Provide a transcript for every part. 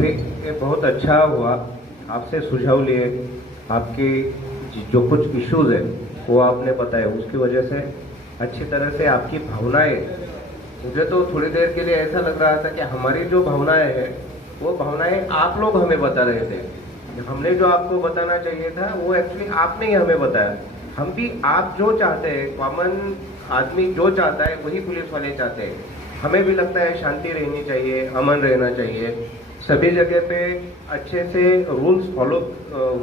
अभी ये बहुत अच्छा हुआ, आपसे सुझाव लिए, आपके जो कुछ इश्यूज है वो आपने बताए, उसकी वजह से अच्छी तरह से आपकी भावनाएं, मुझे तो थोड़ी देर के लिए ऐसा लग रहा था कि हमारी जो भावनाएं हैं वो भावनाएं आप लोग हमें बता रहे थे। हमने जो आपको बताना चाहिए था वो एक्चुअली आपने ही हमें बताया। हम भी आप जो चाहते हैं, कॉमन आदमी जो चाहता है वही पुलिस वाले चाहते हैं। हमें भी लगता है शांति रहनी चाहिए, अमन रहना चाहिए, सभी जगह पे अच्छे से रूल्स फॉलो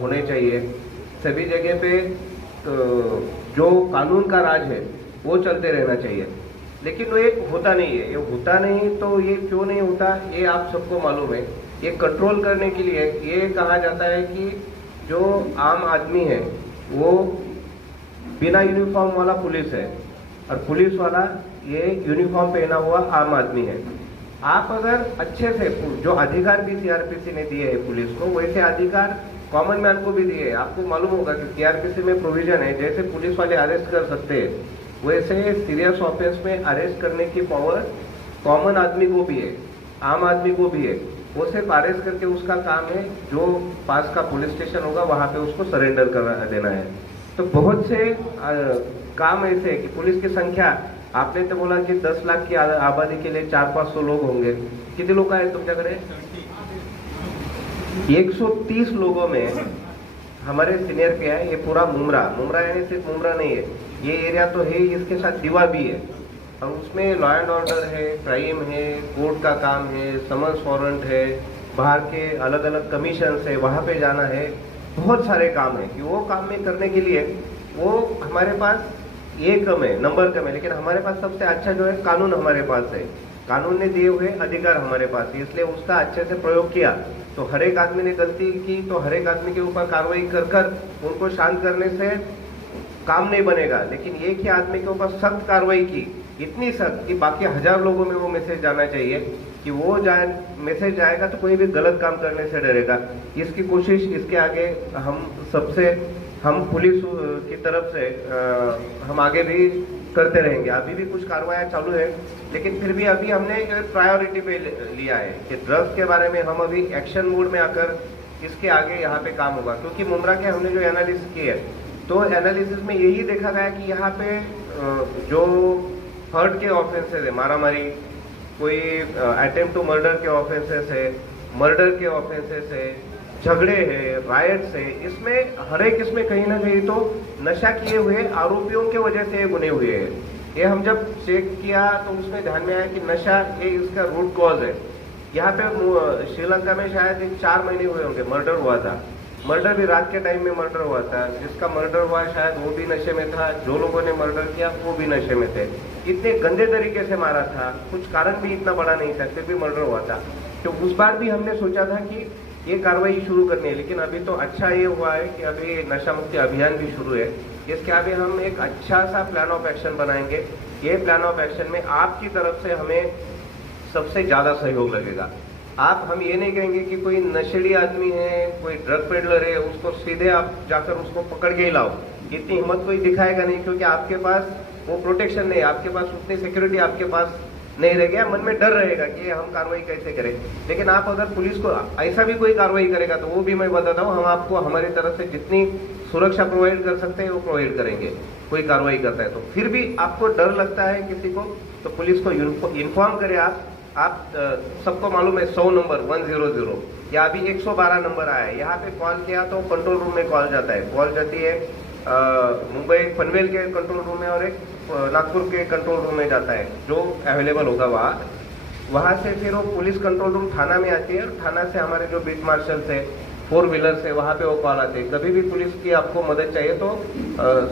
होने चाहिए, सभी जगह पे जो कानून का राज है वो चलते रहना चाहिए। लेकिन वो एक होता नहीं है, ये होता नहीं तो ये क्यों नहीं होता ये आप सबको मालूम है। ये कंट्रोल करने के लिए ये कहा जाता है कि जो आम आदमी है वो बिना यूनिफॉर्म वाला पुलिस है और पुलिस वाला ये यूनिफॉर्म पहना हुआ आम आदमी है। आप अगर अच्छे से जो अधिकार भी सीआरपीसी ने दिए है पुलिस को, वैसे अधिकार कॉमन मैन को भी दिए। आपको मालूम होगा कि सीआरपीसी में प्रोविजन है, जैसे पुलिस वाले अरेस्ट कर सकते हैं वैसे सीरियस ऑफेंस में अरेस्ट करने की पावर कॉमन आदमी को भी है, आम आदमी को भी है। वो सिर्फ अरेस्ट करके उसका काम है, जो पास का पुलिस स्टेशन होगा वहां पे उसको सरेंडर कर देना है। तो बहुत से काम ऐसे है कि पुलिस की संख्या, आपने तो बोला कि 10 लाख की आबादी के लिए 400-500 लोग होंगे। कितने लोग आए तुमच्याकडे? 130 लोगों में हमारे सीनियर पे है ये पूरा मुमरा यानी सिर्फ मुमरा नहीं है, ये एरिया तो है, इसके साथ दीवा भी है और उसमें लॉ एंड ऑर्डर है, क्राइम है, कोर्ट का काम है, समन्स वारंट है, बाहर के अलग अलग कमीशन है वहां पे जाना है, बहुत सारे काम है कि वो काम में करने के लिए वो हमारे पास ये कम है, नंबर कम है। लेकिन हमारे पास सबसे अच्छा जो है कानून हमारे पास है, कानून ने दिए हुए अधिकार हमारे पास, इसलिए उसका अच्छे से प्रयोग किया। तो हर एक आदमी ने गलती की तो हर एक आदमी के ऊपर कार्रवाई कर कर उनको शांत करने से काम नहीं बनेगा। लेकिन एक ही आदमी के ऊपर सख्त कार्रवाई की, इतनी सख्त कि बाकी 1000 लोगों में वो मैसेज जाना चाहिए कि वो मैसेज जाएगा तो कोई भी गलत काम करने से डरेगा। इसकी कोशिश इसके आगे हम पुलिस की तरफ से हम आगे भी करते रहेंगे। अभी भी कुछ कार्रवाई चालू है, लेकिन फिर भी अभी हमने प्रायोरिटी पे लिया है कि ड्रग्स के बारे में हम अभी एक्शन मोड में आकर इसके आगे यहाँ पे काम होगा। क्योंकि मुमरा के हमने जो एनालिसिस की है तो एनालिसिस में यही देखा गया कि यहाँ पे जो हर्ट के ऑफेंसेस है, मारामारी, कोई अटेम्प्ट टू मर्डर के ऑफेंसेस है, मर्डर के ऑफेंसेस है, झगड़े है, रायट्स है, इसमें हर एक इसमें कहीं ना कहीं तो नशा किए हुए आरोपियों के वजह से ये बुने हुए हैं। ये हम जब चेक किया तो उसमें ध्यान में आया कि नशा ये इसका रूट कॉज है। यहाँ पे श्रीलंका में शायद 4 महीने हुए होंगे मर्डर हुआ था, मर्डर भी रात के टाइम में मर्डर हुआ था, जिसका मर्डर हुआ शायद वो भी नशे में था, जो लोगों ने मर्डर किया वो भी नशे में थे। इतने गंदे तरीके से मारा था, कुछ कारण भी इतना बड़ा नहीं था, फिर भी मर्डर हुआ था। तो उस बार भी हमने सोचा था कि ये कार्रवाई शुरू करनी है। लेकिन अभी तो अच्छा ये हुआ है कि अभी नशा मुक्ति अभियान भी शुरू है, इसके आगे हम एक अच्छा सा प्लान ऑफ एक्शन बनाएंगे। ये प्लान ऑफ एक्शन में आपकी तरफ से हमें सबसे ज्यादा सहयोग लगेगा। हम ये नहीं कहेंगे कि कोई नशेड़ी आदमी है, कोई ड्रग पेडलर है, उसको सीधे आप जाकर उसको पकड़ के ही लाओ, इतनी हिम्मत कोई दिखाएगा नहीं, क्योंकि आपके पास वो प्रोटेक्शन नहीं, आपके पास उतनी सिक्योरिटी आपके पास नहीं रह गया, मन में डर रहेगा कि हम कार्रवाई कैसे करें। लेकिन आप अगर पुलिस को ऐसा भी कोई कार्रवाई करेगा तो वो भी मैं बताता हूँ, हम आपको हमारी तरफ से जितनी सुरक्षा प्रोवाइड कर सकते हैं वो प्रोवाइड करेंगे। कोई कार्रवाई करता है तो फिर भी आपको डर लगता है किसी को, तो पुलिस को इन्फॉर्म करें। आप सबको मालूम है 100 नंबर 100 या अभी 112 नंबर आया है, यहाँ पे कॉल किया तो कंट्रोल रूम में कॉल जाता है, कॉल जाती है मुंबई पनवेल के कंट्रोल रूम में और एक नागपुर के कंट्रोल रूम में जाता है, जो अवेलेबल होगा वहाँ से फिर वो पुलिस कंट्रोल रूम थाना में आती है और थाना से हमारे जो बीट मार्शल्स है, 4 व्हीलर्स है, वहाँ पे वो कॉल आते हैं। कभी भी पुलिस की आपको मदद चाहिए तो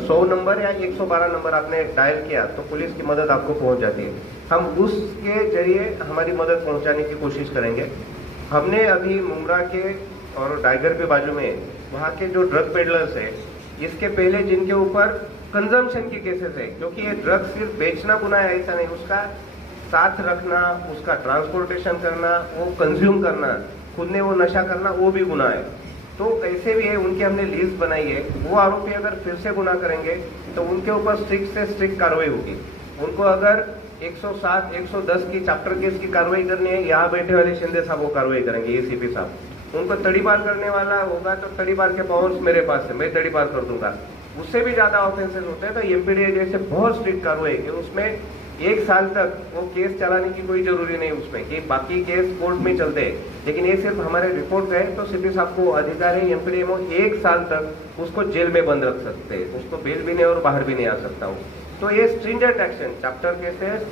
100 नंबर या 112 नंबर आपने डायल किया तो पुलिस की मदद आपको पहुँच जाती है। हम उसके जरिए हमारी मदद पहुँचाने की कोशिश करेंगे। हमने अभी मुमरा के और टाइगर के बाजू में वहाँ के जो ड्रग पेडलर्स है, इसके पहले जिनके ऊपर कंजम्पशन की केसेस है, क्योंकि ये ड्रग सिर्फ बेचना गुनाह है ऐसा नहीं, उसका साथ रखना, उसका ट्रांसपोर्टेशन करना, वो कंज्यूम करना, खुद ने वो नशा करना, वो भी गुनाह है। तो कैसे भी है, उनकी हमने लिस्ट बनाई है। वो आरोपी अगर फिर से गुनाह करेंगे तो उनके ऊपर स्ट्रिक्ट से स्ट्रिक्ट कार्रवाई होगी। उनको अगर 107, 110 की चैप्टर केस की कार्रवाई करनी है, यहाँ बैठे वाले शिंदे साहब वो कार्रवाई करेंगे, एसीपी साहब। उनको तड़ीपार करने वाला होगा तो तड़ीपार के पावर्स मेरे पास है, मैं तड़ीपार कर दूंगा। उससे भी ज्यादा ऑफेंसेस होते हैं तो एमपीडीए जैसे बहुत स्ट्रिक्ट कार्रवाई है, उसमें 1 साल तक वो केस चलाने की कोई जरूरी नहीं उसमें, कि बाकी केस कोर्ट में चलते हैं, लेकिन ये सिर्फ हमारे रिपोर्ट गए तो सीपी साहब को अधिकार है, एमपीडीएमओ 1 साल तक उसको जेल में बंद रख सकते हैं, उसको बेल भी नहीं और बाहर भी नहीं आ सकता हूँ। तो ये स्ट्रिंजेंट एक्शन, चैप्टर केसेस,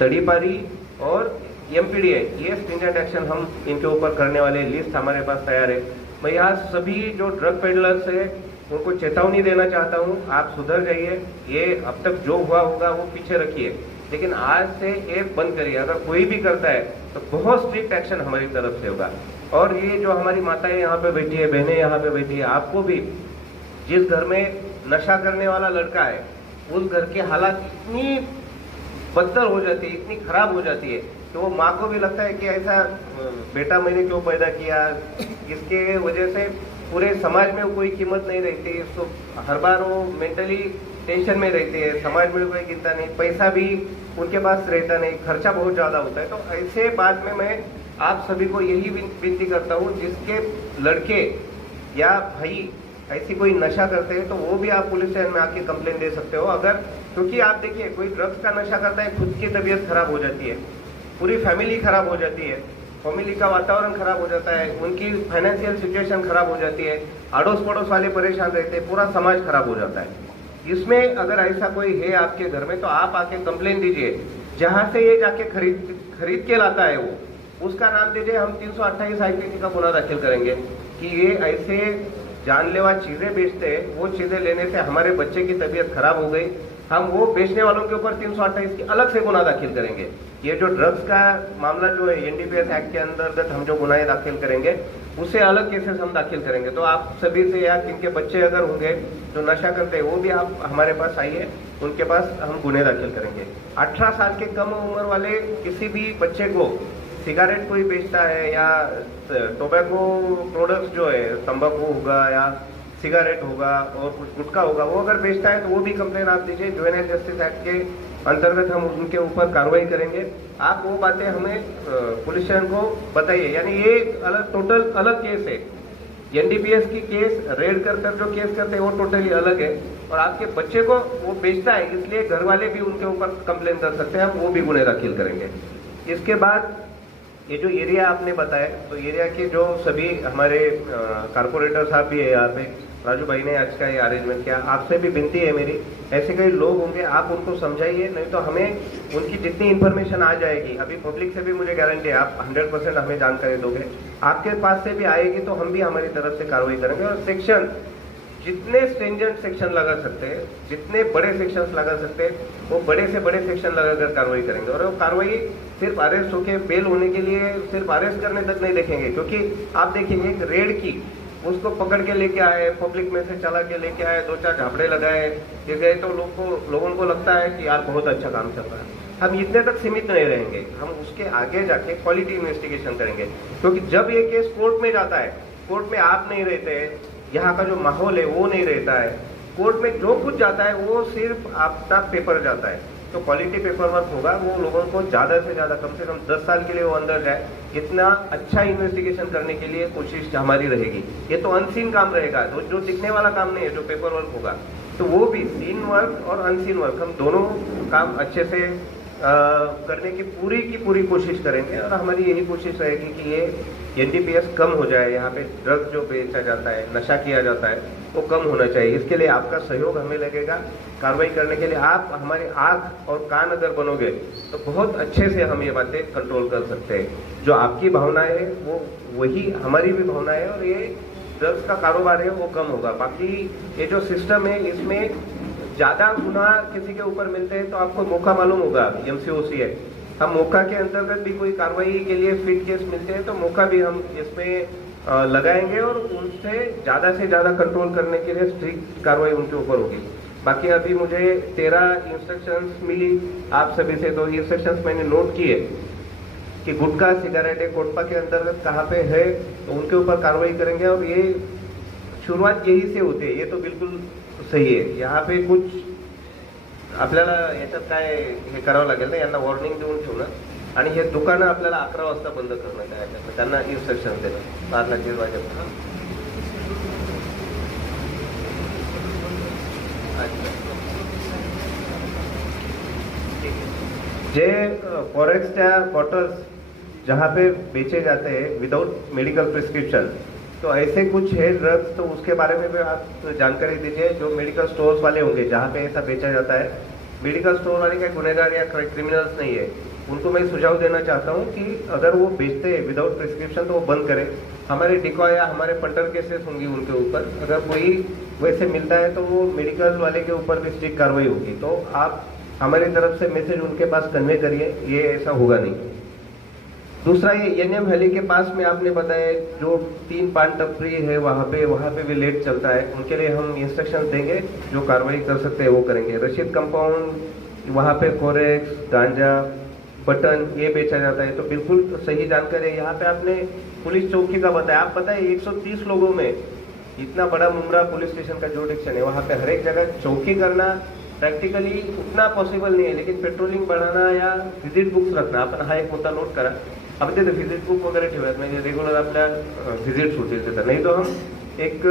तड़ीपारी और एमपीडीए, ये स्ट्रिंजेंट एक्शन हम इनके ऊपर करने वाले लिस्ट हमारे पास तैयार है। मैं यहाँ सभी जो ड्रग पेडलर्स है उनको चेतावनी देना चाहता हूँ, आप सुधर जाइए, ये अब तक जो हुआ होगा वो पीछे रखिए, लेकिन आज से ये बंद करिए। अगर कोई भी करता है तो बहुत स्ट्रिक्ट एक्शन हमारी तरफ से होगा। और ये जो हमारी माताएं यहाँ पे बैठी है, बहनें यहाँ पे बैठी है, आपको भी जिस घर में नशा करने वाला लड़का है उस घर की हालत इतनी बदतर हो जाती है, इतनी खराब हो जाती है तो वो माँ को भी लगता है कि ऐसा बेटा मैंने क्यों पैदा किया, इसके वजह से पूरे समाज में कोई कीमत नहीं रहती, तो हर बार वो मेंटली टेंशन में रहती है, समाज में कोई गिनता नहीं, पैसा भी उनके पास रहता नहीं, खर्चा बहुत ज्यादा होता है। तो ऐसे बात में मैं आप सभी को यही विनती करता हूँ, जिसके लड़के या भाई ऐसी कोई नशा करते हैं तो वो भी आप पुलिस स्टेशन में आके कंप्लेन दे सकते हो। अगर क्योंकि आप देखिए कोई ड्रग्स का नशा करता है, खुद की तबीयत खराब हो जाती है, पूरी फैमिली खराब हो जाती है, फैमिली का वातावरण खराब हो जाता है, उनकी फाइनेंशियल सिचुएशन खराब हो जाती है, अड़ोस पड़ोस वाले परेशान रहते हैं, पूरा समाज खराब हो जाता है। इसमें अगर ऐसा कोई है आपके घर में तो आप आके कंप्लेन दीजिए, जहां से ये जाके खरीद के लाता है वो उसका नाम दीजिए, हम 328 आईपीसी का गुना दाखिल करेंगे कि ये ऐसे जानलेवा चीजें बेचते हैं, वो चीजें लेने से हमारे बच्चे की तबीयत खराब हो गई, हम वो बेचने वालों के ऊपर 328 की अलग से गुना दाखिल करेंगे। ये जो ड्रग्स का मामला जो है एनडीपीएस एक्ट के अंतर्गत हम जो गुनाहें दाखिल करेंगे उससे अलग केसेस हम दाखिल करेंगे। तो आप सभी से या जिनके बच्चे अगर होंगे जो नशा करते हैं वो भी आप हमारे पास आइए, उनके पास हम गुने दाखिल करेंगे। 18 साल के कम उम्र वाले किसी भी बच्चे को सिगारेट कोई बेचता है या टोबैको प्रोडक्ट्स जो है, तंबाकू होगा या सिगारेट होगा और कुछ गुटखा होगा, वो अगर बेचता है तो वो भी कंप्लेन आप दीजिए, जुवेनाइल जस्टिस एक्ट के अंतर्गत हम उनके ऊपर कार्रवाई करेंगे। आप वो बातें हमें पुलिस स्टेशन को बताइए, यानी ये अलग टोटल अलग केस है। एनडीपीएस की केस रेड कर जो केस करते हैं वो टोटली अलग है, और आपके बच्चे को वो बेचता है इसलिए घर वाले भी उनके ऊपर कंप्लेन कर सकते हैं, हम वो भी गुने दाखिल करेंगे। इसके बाद ये जो एरिया आपने बताया, तो एरिया के जो सभी हमारे कारपोरेटर साहब भी है यहाँ पे, राजू भाई ने आज का ये अरेंजमेंट किया, आपसे भी विनती है मेरी, ऐसे कई लोग होंगे आप उनको समझाइए, नहीं तो हमें उनकी जितनी इन्फॉर्मेशन आ जाएगी, अभी पब्लिक से भी मुझे गारंटी है आप 100% हमें जानकारी दोगे, आपके पास से भी आएगी तो हम भी हमारी तरफ से कार्रवाई करेंगे। और सेक्शन जितने स्ट्रिंजेंट सेक्शन लगा सकते हैं, जितने बड़े सेक्शंस लगा सकते हैं, वो बड़े से बड़े सेक्शन लगाकर कार्रवाई करेंगे। और वो कार्रवाई सिर्फ अरेस्ट होके बेल होने के लिए सिर्फ अरेस्ट करने तक नहीं देखेंगे, क्योंकि आप देखेंगे एक रेड की, उसको पकड़ के लेके आए, पब्लिक में से चला के लेके आए, 2-4 झापड़े लगाए, ये गए तो लोगों को लगता है कि यार बहुत अच्छा काम चल रहा है। हम इतने तक सीमित नहीं रहेंगे, हम उसके आगे जाके क्वालिटी इन्वेस्टिगेशन करेंगे, क्योंकि जब ये केस कोर्ट में जाता है, कोर्ट में आप नहीं रहते, यहाँ का जो माहौल है वो नहीं रहता है, कोर्ट में जो कुछ जाता है वो सिर्फ आपका पेपर जाता है, तो क्वालिटी पेपर वर्क होगा, वो लोगों को ज्यादा से ज्यादा कम से कम 10 साल के लिए वो अंदर जाए, इतना अच्छा इन्वेस्टिगेशन करने के लिए कोशिश हमारी रहेगी। ये तो अनसीन काम रहेगा, जो दिखने वाला काम नहीं है, जो पेपर वर्क होगा, तो वो भी सीन वर्क और अनसीन वर्क हम दोनों काम अच्छे से करने की पूरी कोशिश करेंगे। और हमारी यही कोशिश रहेगी कि ये एनडीपीएस कम हो जाए, यहाँ पे ड्रग्स जो बेचा जाता है, नशा किया जाता है, वो कम होना चाहिए। इसके लिए आपका सहयोग हमें लगेगा, कार्रवाई करने के लिए आप हमारे आंख और कान अगर बनोगे तो बहुत अच्छे से हम ये बातें कंट्रोल कर सकते हैं। जो आपकी भावना है वो वही हमारी भी भावना है, और ये ड्रग्स का कारोबार है वो कम होगा। बाकी ये जो सिस्टम है इसमें ज्यादा गुना किसी के ऊपर मिलते हैं तो आपको मौका मालूम होगा, एमसीओसी है, हम मौका के अंतर्गत भी कोई कार्रवाई के लिए फिट केस मिलते हैं तो मौका भी हम इसमें लगाएंगे, और उनसे से ज्यादा कंट्रोल करने के लिए स्ट्रिक्ट कार्रवाई उनके ऊपर होगी। बाकी अभी मुझे 13 इंस्ट्रक्शंस मिली आप सभी से, तो इंस्ट्रक्शंस मैंने नोट किए कि गुटखा सिगरेट है कोटपा के अंतर्गत कहाँ पे है, तो उनके ऊपर कार्रवाई करेंगे। और ये शुरुआत यही से होती है, ये तो बिल्कुल सही है। यहाँ पे कुछ आपल्याला याच्यात काय हे करावं लागेल ना, यांना वॉर्निंग देऊन ठेवणं आणि हे दुकानं आपल्याला 11 वाजता बंद करणं, काय याच्यात त्यांना इन्स्ट्रक्शन देणं 12 वाजेपर्यंत. जे फॉरेक्सच्या बॉटल्स जहाँ पे बेचे जाते हैं विदाउट मेडिकल प्रिस्क्रिप्शन, तो ऐसे कुछ है ड्रग्स, तो उसके बारे में भी आप जानकारी दीजिए. जो मेडिकल स्टोर्स वाले होंगे जहाँ पे ऐसा बेचा जाता है, मेडिकल स्टोर वाले क्या गुनहगार या क्रिमिनल्स नहीं है, उनको मैं सुझाव देना चाहता हूँ कि अगर वो बेचते हैं विदाउट प्रिस्क्रिप्शन तो वो बंद करें. हमारे डिकॉय या हमारे पंटर केसेस होंगी उनके ऊपर, अगर कोई वैसे मिलता है तो वो मेडिकल वाले के ऊपर भी स्ट्रिक्ट कार्रवाई होगी. तो आप हमारी तरफ से मैसेज उनके पास कन्वे करिए, ये ऐसा होगा नहीं. दूसरा, ये एनएम वैली के पास में आपने बताया जो 3 पान टपरी है वहाँ पे भी लेट चलता है, उनके लिए हम इंस्ट्रक्शन देंगे, जो कार्रवाई कर सकते हैं वो करेंगे. रशीद कंपाउंड वहाँ पे फोरेक्स, गांजा, बटन ये बेचा जाता है, तो बिल्कुल सही जानकारी है. यहाँ पे आपने पुलिस चौकी का बताया, आप बताए 130 लोगों में इतना बड़ा मुमरा पुलिस स्टेशन का जुरिडिक्शन है, वहाँ पे हर एक जगह चौकी करना प्रैक्टिकली उतना पॉसिबल नहीं है. लेकिन पेट्रोलिंग बढ़ाना या विजिट बुक्स रखना, आपण हा एक मुद्दा नोट करा. अब ते विजिट बुक वगैरह ठेवूयात, म्हणजे रेग्युलर आपल्या विजिट्स होतील तिथं. नहीं तो हम एक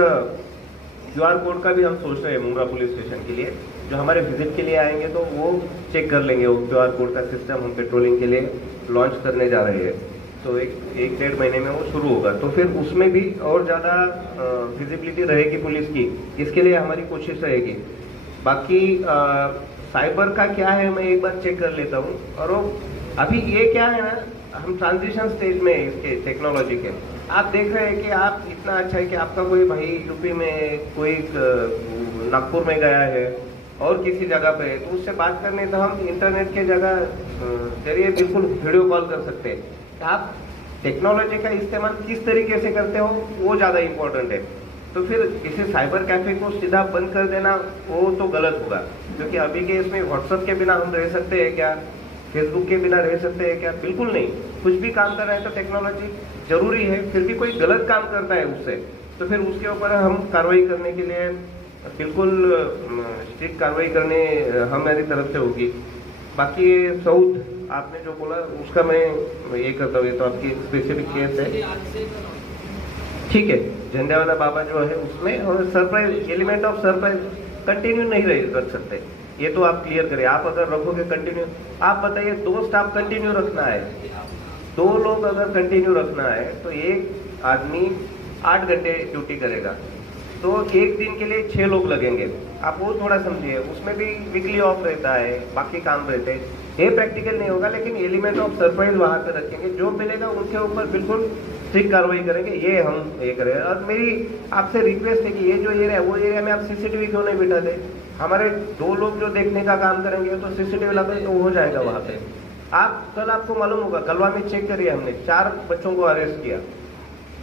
QR कोड का भी हम सोच रहे हैं मुमरा पुलिस स्टेशन के लिए, जो हमारे विजिट के लिए आएंगे तो वो चेक कर लेंगे. वो QR कोड का सिस्टम हम पेट्रोलिंग के लिए लॉन्च करने जा रहे हैं, तो एक 1-1.5 महीने में वो शुरू होगा. तो फिर उसमें भी और ज़्यादा विजिबिलिटी रहेगी पुलिस की, इसके लिए हमारी कोशिश रहेगी. बाकी साइबर का क्या है, मैं एक बार चेक कर लेता हूँ. और अभी ये क्या है ना, हम ट्रांजिशन स्टेज में इसके टेक्नोलॉजी के. आप देख रहे हैं कि आप इतना अच्छा है कि आपका कोई भाई यूपी में, कोई नागपुर में गया है और किसी जगह पे है, तो उससे बात करने तो हम इंटरनेट के जगह जरिए बिल्कुल वीडियो कॉल कर सकते हैं. आप टेक्नोलॉजी का इस्तेमाल किस तरीके से करते हो वो ज़्यादा इम्पोर्टेंट है. तो फिर किसी साइबर कैफे को सीधा बंद कर देना वो तो गलत होगा, क्योंकि अभी के इसमें व्हाट्सएप के बिना हम रह सकते हैं क्या, फेसबुक के बिना रह सकते हैं क्या? बिल्कुल नहीं. कुछ भी काम कर रहे हैं तो टेक्नोलॉजी जरूरी है. फिर भी कोई गलत काम करता है उससे, तो फिर उसके ऊपर हम कार्रवाई करने के लिए बिल्कुल स्ट्रिक्ट कार्रवाई करने हमारी तरफ से होगी. बाकी साउथ आपने जो बोला उसका मैं ये करता हूँ, ये तो आपकी स्पेसिफिक केस है, ठीक है. झंडेवाला बाबा जो है उसमें, और surprise, element of surprise continue नहीं रख सकते, ये तो आप क्लियर करें. आप अगर रखोगे कंटिन्यू, आप बताइए 2 स्टाफ कंटिन्यू रखना है, 2 लोग अगर कंटिन्यू रखना है तो एक आदमी 8 घंटे ड्यूटी करेगा, तो एक दिन के लिए 6 लोग लगेंगे. आप वो थोड़ा समझिए. उसमें भी वीकली ऑफ रहता है, बाकी काम रहते हैं, ये प्रैक्टिकल नहीं होगा. लेकिन एलिमेंट ऑफ सरप्राइज वहाँ पे रखेंगे, जो मिलेगा उनके ऊपर बिल्कुल स्ट्रिक्ट कार्रवाई करेंगे, ये हम ये करेंगे. और मेरी आपसे रिक्वेस्ट है कि ये जो एरिया है वो एरिया में आप CCTV क्यों नहीं बिठाते. हमारे 2 लोग जो देखने का काम करेंगे तो CCTV लगा तो हो जाएगा वहाँ पे. आप कल आपको मालूम होगा, कलवा में चेक करिए, हमने 4 बच्चों को अरेस्ट किया.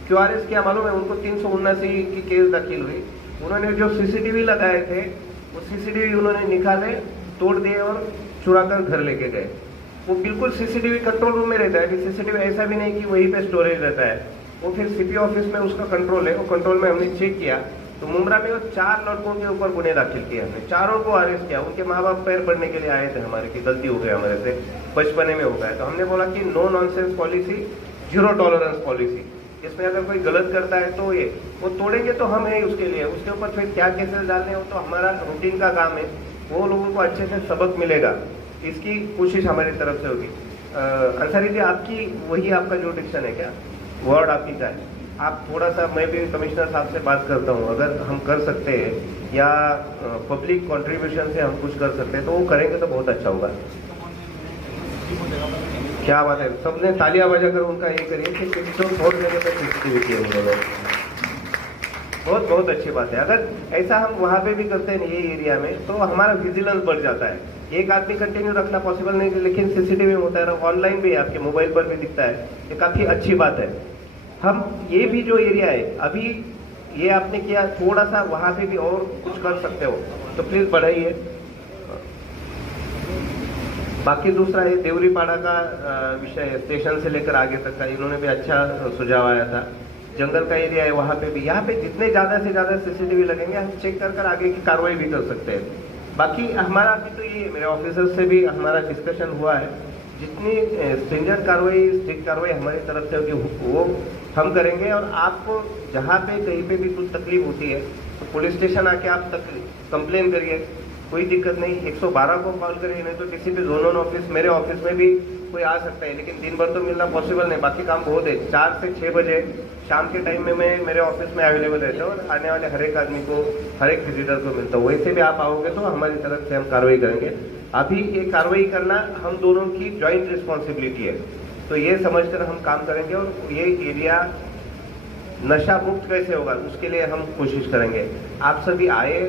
क्यों अरेस्ट किया मालूम है? उनको 379 की केस दाखिल हुई. उन्होंने जो CCTV लगाए थे वो CCTV उन्होंने निकाले, तोड़ दिए और चुरा कर घर लेके गए. वो बिल्कुल CCTV कंट्रोल रूम में रहता है. CCTV ऐसा भी नहीं कि वहीं पे स्टोरेज रहता है, वो फिर CP ऑफिस में उसका कंट्रोल है. वो कंट्रोल में हमने चेक किया तो मुमरा में वो 4 लड़कों के ऊपर गुने दाखिल किए. हमने 4 को अरेस्ट किया. उनके माँ बाप पैर पड़ने के लिए आए थे हमारे की गलती हो गई हमारे से, बचपने में हो गया. तो हमने बोला कि no nonsense policy, 0 tolerance policy. इसमें अगर कोई गलत करता है तो ये वो तोड़ेंगे तो हम है उसके लिए. उसके ऊपर फिर क्या केसेस डालने हो तो हमारा रूटीन का काम है, वो लोगों को अच्छे से सबक मिलेगा, इसकी कोशिश हमारी तरफ से होगी. अंसारी जी, आपकी वही आपका जो डिक्शन है क्या, वर्ड आप ही का है? आप थोड़ा सा, मैं भी कमिश्नर साहब से बात करता हूँ, अगर हम कर सकते हैं या पब्लिक कंट्रीब्यूशन से हम कुछ कर सकते हैं तो वो करेंगे तो बहुत अच्छा होगा. क्या बात है, सबने तालियां बजाकर उनका ये करिए कि 604 जगह पर CCTV किए उन्होंने. बहुत बहुत अच्छी बात है. अगर ऐसा हम वहाँ पे भी करते हैं ये एरिया में तो हमारा विजिलेंस बढ़ जाता है. एक आदमी कंटिन्यू रखना पॉसिबल नहीं, लेकिन CCTV होता है, ऑनलाइन भी आपके मोबाइल पर भी दिखता है, ये काफी अच्छी बात है. हम ये भी जो एरिया है अभी ये आपने किया, थोड़ा सा वहाँ पे भी और कुछ कर सकते हो तो प्लीज बढ़ाइए. बाकी दूसरा है देवरीपाड़ा का विषय, स्टेशन से लेकर आगे तक का, इन्होंने भी अच्छा सुझाव आया था. जंगल का एरिया है वहाँ पे भी, यहाँ पे जितने ज़्यादा से ज़्यादा CCTV लगेंगे हम चेक कर आगे की कार्रवाई भी कर सकते हैं. बाकी हमारा अभी तो ये मेरे ऑफिसर से भी हमारा डिस्कशन हुआ है, जितनी स्ट्रिंजेंट कार्रवाई स्ट्रिक्ट कार्रवाई हमारी तरफ से होगी वो हम करेंगे। और आपको जहाँ पे कहीं पे भी कुछ तकलीफ होती है तो पुलिस स्टेशन आके आप कंप्लेन करिए, कोई दिक्कत नहीं। 112 को कॉल करिए, नहीं तो किसी भी जोनल ऑफिस, मेरे ऑफिस में भी कोई आ सकता है, लेकिन दिन भर तो मिलना पॉसिबल नहीं, बाकी काम बहुत है। 4 से 6 बजे शाम के टाइम में मैं मेरे ऑफिस में अवेलेबल रहता हूँ और आने वाले हर एक आदमी को, हर एक विजिटर को मिलता हूँ। वैसे भी आप आओगे तो हमारी तरफ से हम कार्रवाई करेंगे। अभी ये कार्रवाई करना हम दोनों की ज्वाइंट रिस्पॉन्सिबिलिटी है, तो ये समझकर हम काम करेंगे और ये एरिया नशा मुक्त कैसे होगा उसके लिए हम कोशिश करेंगे। आप सभी आए,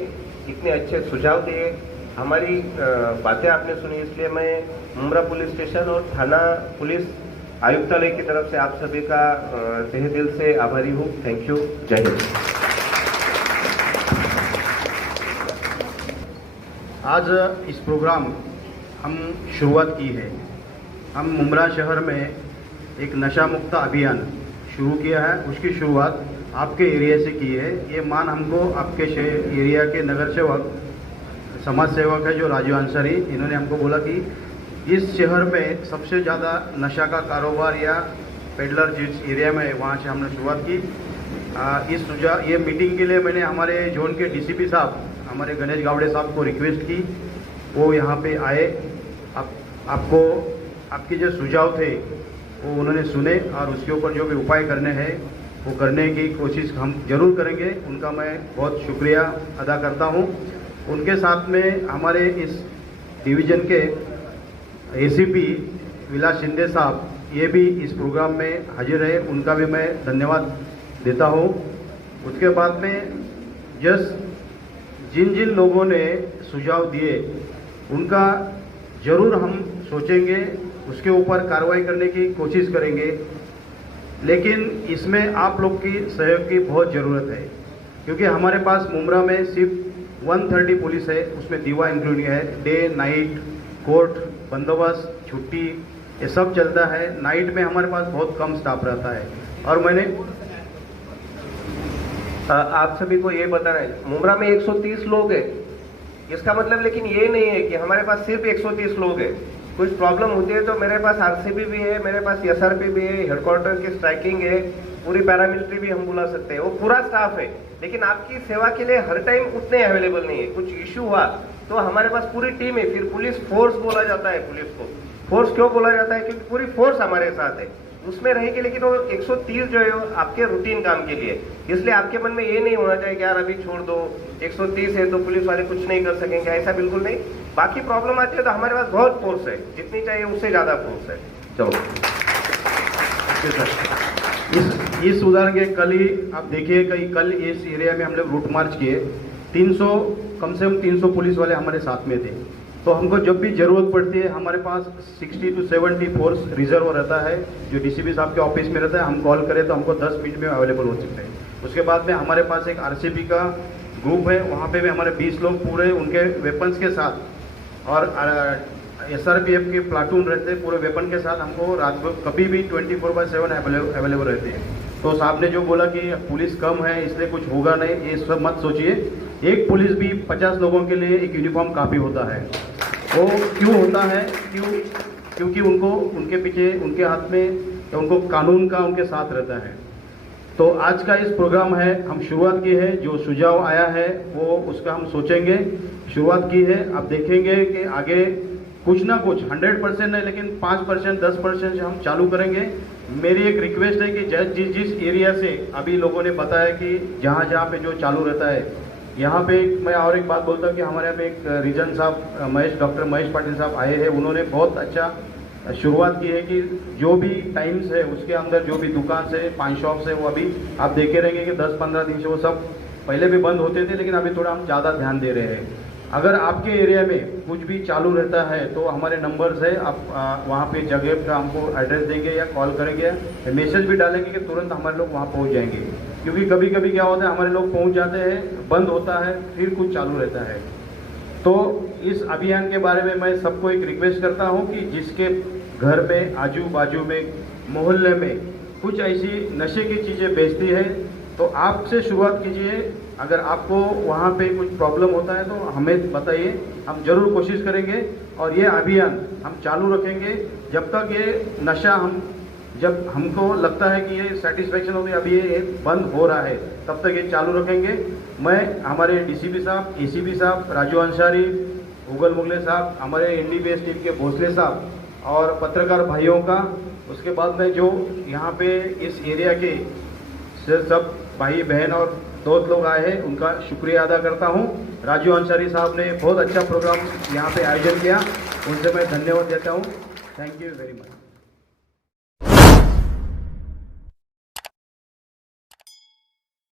इतने अच्छे सुझाव दिए, हमारी बातें आपने सुनी, इसलिए मैं मुमरा पुलिस स्टेशन और थाना पुलिस आयुक्तालय की तरफ से आप सभी का तहे दिल से आभारी हूँ। Thank you. जय हिंद। आज इस प्रोग्राम हम शुरुआत की है। हम मुमरा शहर में एक नशा मुक्त अभियान शुरू किया है, उसकी शुरुआत आपके एरिया से की है। ये मान हमको आपके एरिया के नगर सेवक, समाज सेवक है जो राजू अंसारी, इन्होंने हमको बोला कि इस शहर में सबसे ज़्यादा नशा का कारोबार या पेडलर जिस एरिया में है वहाँ से हमने शुरुआत की। ये मीटिंग के लिए मैंने हमारे जोन के डीसीपी साहब, हमारे गणेश गावड़े साहब को रिक्वेस्ट की, वो यहाँ पे आए। आपको आपके जो सुझाव थे वो उन्होंने सुने और उसके ऊपर जो भी उपाय करने हैं वो करने की कोशिश हम जरूर करेंगे। उनका मैं बहुत शुक्रिया अदा करता हूँ। उनके साथ में हमारे इस डिवीज़न के एसीपी विलास शिंदे साहब, ये भी इस प्रोग्राम में हाजिर रहे, उनका भी मैं धन्यवाद देता हूँ। उसके बाद में जिन जिन लोगों ने सुझाव दिए उनका जरूर हम सोचेंगे, उसके ऊपर कार्रवाई करने की कोशिश करेंगे, लेकिन इसमें आप लोग की सहयोग की बहुत ज़रूरत है, क्योंकि हमारे पास मुमरा में सिर्फ 130 पुलिस है, उसमें दीवा इंक्लूडिंग है। डे नाइट कोर्ट बंदोबस्त छुट्टी ये सब चलता है। नाइट में हमारे पास बहुत कम स्टाफ रहता है। और मैंने आप सभी को ये बताना है, मुमरा में 130 लोग हैं, इसका मतलब लेकिन ये नहीं है कि हमारे पास सिर्फ 130 लोग हैं। कुछ प्रॉब्लम होती है तो मेरे पास आरसीबी भी है, मेरे पास एसआरपी भी है, हेडक्वार्टर की स्ट्राइकिंग है, पूरी पैरामिलिट्री भी हम बुला सकते हैं, वो पूरा स्टाफ है। लेकिन आपकी सेवा के लिए हर टाइम उतने अवेलेबल नहीं है। कुछ इश्यू हुआ तो हमारे पास पूरी टीम है। फिर पुलिस फोर्स बोला जाता है। पुलिस को फोर्स क्यों बोला जाता है? क्योंकि पूरी फोर्स हमारे साथ है, उसमें रहेगी। लेकिन वो 130 जो है वो आपके रूटीन काम के लिए, इसलिए आपके मन में ये नहीं होना चाहिए कि यार अभी छोड़ दो, 130 है तो पुलिस वाले कुछ नहीं कर सकेंगे, ऐसा बिल्कुल नहीं। बाकी प्रॉब्लम आती है तो हमारे पास बहुत फोर्स है, जितनी चाहिए उससे ज्यादा फोर्स है। चलो इस उदाहरण के कल ही आप देखिए, कल इस एरिया में हम लोग रूट मार्च किए, 300 कम से कम 300 पुलिस वाले हमारे साथ में थे। तो हमको जब भी जरूरत पड़ती है हमारे पास 60 to 70 फोर्स रिजर्व रहता है, जो डीसीपी साहब के ऑफिस में रहता है। हम कॉल करें तो हमको 10 मिनट में अवेलेबल हो सकते हैं। उसके बाद में हमारे पास एक आरसीबी का ग्रुप है, वहाँ पे भी हमारे 20 लोग पूरे उनके वेपन्स के साथ, और एसआरपीएफ के प्लाटून रहते हैं पूरे वेपन के साथ। हमको रात को कभी भी 24/7 अवेलेबल रहते हैं। तो साहब ने जो बोला कि पुलिस कम है इसलिए कुछ होगा नहीं, ये सब मत सोचिए। एक पुलिस भी 50 लोगों के लिए एक यूनिफॉर्म काफ़ी होता है। वो क्यों होता है? क्योंकि उनको उनके पीछे, उनके हाथ में उनको कानून का उनके साथ रहता है। तो आज का इस प्रोग्राम है, हम शुरुआत की है, जो सुझाव आया है वो उसका हम सोचेंगे, शुरुआत की है। अब देखेंगे कि आगे कुछ ना कुछ 100% नहीं, लेकिन 5% 10% हम चालू करेंगे। मेरी एक रिक्वेस्ट है कि जिस एरिया से अभी लोगों ने बताया कि जहाँ पे जो चालू रहता है, यहाँ पे मैं और एक बात बोलता हूँ कि हमारे यहाँ पे एक रीजन साहब डॉक्टर महेश पाटिल साहब आए हैं। उन्होंने बहुत अच्छा शुरुआत की है कि जो भी टाइम्स है उसके अंदर जो भी दुकान से, पान शॉप्स है, वो अभी आप देखे रहेंगे कि 10-15 दिन से वो सब पहले भी बंद होते थे, लेकिन अभी थोड़ा हम ज़्यादा ध्यान दे रहे हैं। अगर आपके एरिया में कुछ भी चालू रहता है तो हमारे नंबर्स है, आप वहाँ पे जगह का हमको एड्रेस देंगे या कॉल करेंगे, मैसेज भी डालेंगे कि तुरंत हमारे लोग वहाँ पहुँच जाएंगे। क्योंकि कभी कभी क्या होता है, हमारे लोग पहुँच जाते हैं, बंद होता है, फिर कुछ चालू रहता है। तो इस अभियान के बारे में मैं सबको एक रिक्वेस्ट करता हूँ कि जिसके घर में, आजू बाजू में, मोहल्ले में कुछ ऐसी नशे की चीज़ें बेचती है तो आपसे शुरुआत कीजिए। अगर आपको वहाँ पे कुछ प्रॉब्लम होता है तो हमें बताइए, हम जरूर कोशिश करेंगे। और ये अभियान हम चालू रखेंगे जब तक ये नशा जब हमको लगता है कि ये सेटिस्फेक्शन होगी अभी ये बंद हो रहा है, तब तक ये चालू रखेंगे। मैं हमारे डीसीपी साहब, एसीपी साहब, राजू अंसारी, उगल मुगले साहब, हमारे एनडीपीएस टीम के भोसले साहब और पत्रकार भाइयों का, उसके बाद में जो यहाँ पे इस एरिया के सब भाई बहन और दोस्त लोग आए हैं, उनका शुक्रिया अदा करता हूँ। राजू अंसारी साहब ने बहुत अच्छा प्रोग्राम यहाँ पे आयोजन किया, उनसे मैं धन्यवाद देता हूँ। Thank you very much.